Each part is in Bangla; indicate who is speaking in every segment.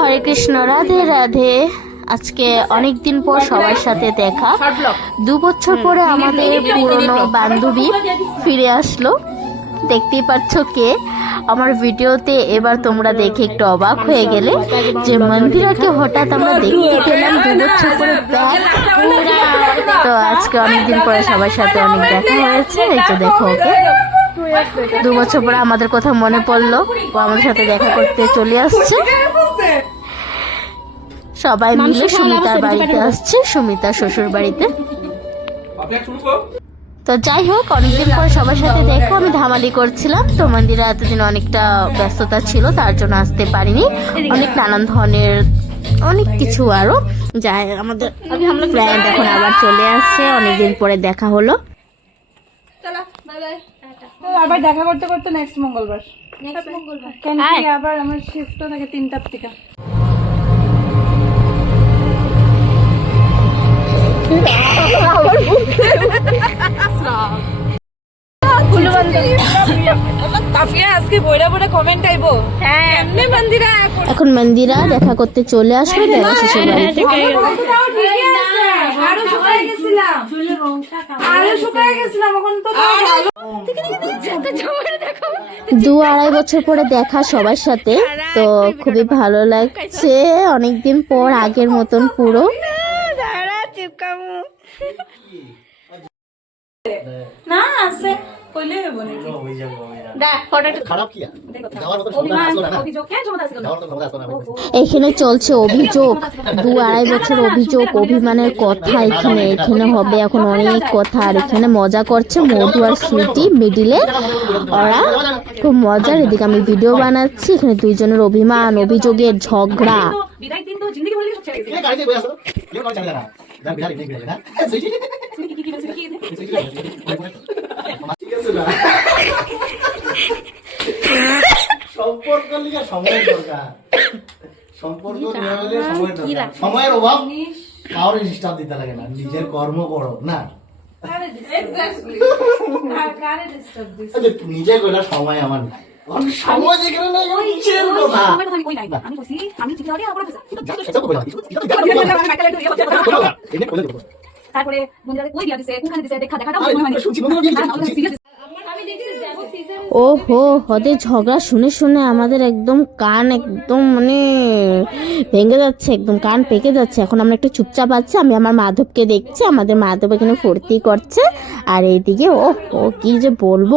Speaker 1: হরে কৃষ্ণ, রাধে রাধে। আজকে অনেক দিন পর সবার সাথে দেখা। দু বছর পরে আমাদের পুরনো বান্ধবী ফিরে আসলো। দেখতেই পাচ্ছ কে? আমার ভিডিওতে এবার তোমরা দেখে একটু অবাক হয়ে গেলে যে মন্দিরাকে হঠাৎ আমরা দেখতে পেলাম দু বছর পরে। তো আজকে অনেকদিন পরে সবার সাথে অনেক দেখা হয়েছে। এই যে দেখো ওকে। দু বছর পরে আমাদের কথা মনে পড়ল। ও আমাদের সাথে দেখা করতে চলে আসছে। সবাই মিলে সুমিতার বাড়িতে আসছে সুমিতা শ্বশুর বাড়িতে। তো যাই হোক অনেকদিন পর সবার সাথে দেখো আমি ধামালি করছিলাম। তো মন্দিরে এতদিন অনেকটা ব্যস্ততা ছিল তার জন্য আসতে পারিনি। অনেক নানান ধরনের অনেক কিছু আরও। যাই আমাদের ফ্রেন্ড এখন আবার চলে আসছে অনেকদিন পরে দেখা হলো।
Speaker 2: আবার দেখা করতে করতে নেক্সট মঙ্গলবার। আবার আমার শিফটও থাকে তিনটার থেকে আজকে বইরা বইরা কমেন্ট আইবো
Speaker 1: এখন মন্দিরা দেখা করতে চলে আসবে দেবা শ্বশুর বাড়িতে দু আড়াই বছর পরে দেখা সবার সাথে তো খুবই ভালো লাগছে। অনেকদিন পর আগের মতন পুরো
Speaker 2: না আছে কইলে হইব নাকি?
Speaker 3: খারাপ কি না।
Speaker 1: এখানে চলছে অভিযোগ। দু আড়াই বছর অভিযোগ অভিমানের কথা এখানে এখানে হবে এখন অনেক কথা আর এখানে মজা করছে মধু আর সুইটি মিডিলে। ওরা খুব মজার এদিকে আমি ভিডিও বানাচ্ছি এখানে দুইজনের অভিমান অভিযোগের ঝগড়া।
Speaker 2: বিদায় দিন তো জিন্দগি সব ছেড়ে গেছে
Speaker 3: এই গাড়িতে বসে আসো। কেউ গাড়ি চালায় না। যা, বিহারি, বিহারি, বিহারি, না? এই, সুইটি।
Speaker 2: কি কি কি বলছে কি
Speaker 3: ঠিক আছে না? সম্পর্ক লিগে সময়ের দরকার। সম্পর্ক নিয়ে সময়ের দরকার। সময়ের অভাব কাউরে ডিস্টার্ব দিতে লাগে না। নিজের কর্ম করো না। নিজে কইলা সময় আমার নাই। আমার সময় যেখানে নাই এখানে কথা।
Speaker 2: আমি কথা কই নাই আমি কইছি আমি ঠিক আছে আবার। তারপরে বন্ধুরা কই দিয়া দিছে? কোনখানে দিছে? দেখা দেখাটা
Speaker 1: ও হো হদের ঝগড়া শুনে শুনে আমাদের একদম কান একদম মানে ভেঙে যাচ্ছে একদম কান পেকে যাচ্ছে। এখন আমরা একটু চুপচাপ আছি আমি আমার মাধবকে দেখছি আমাদের মাধব এখানে ফুর্তি করছে আর এইদিকে ও ও কি যে বলব।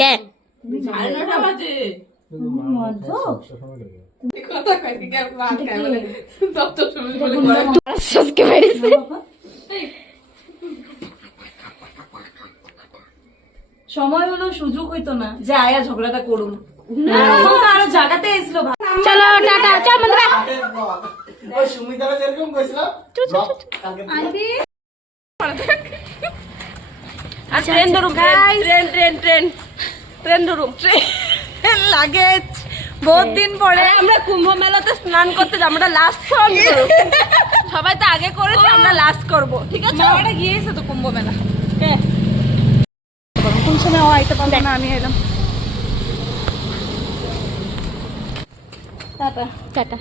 Speaker 1: কে?
Speaker 2: সময় হলো সুযোগ হইতো না যে আয়া ঝগড়াটা তো আরও জায়গাতে এসলো
Speaker 1: চলো টাটা চল মন্দিরা
Speaker 3: সুমিতারা যেরকম কইছিলাম, ব্লগ
Speaker 4: ট্রেন ধরুম ট্রেন ট্রেন ট্রেন। ট্রেন ধরুম ট্রেন। লাগেজ। বহুত দিন পরে। আমরা কুম্ভ মেলাতে স্নান করতে যাব আমরা লাস্ট ফর্ম সবাই তো আগে করেছে আমরা লাস্ট করব ঠিক আছে?
Speaker 2: আমরা গিয়েছে তো কুম্ভ মেলা। কোন সময় ও আইতে পারবে না আমি এলাম। টাটা।
Speaker 1: টাটা।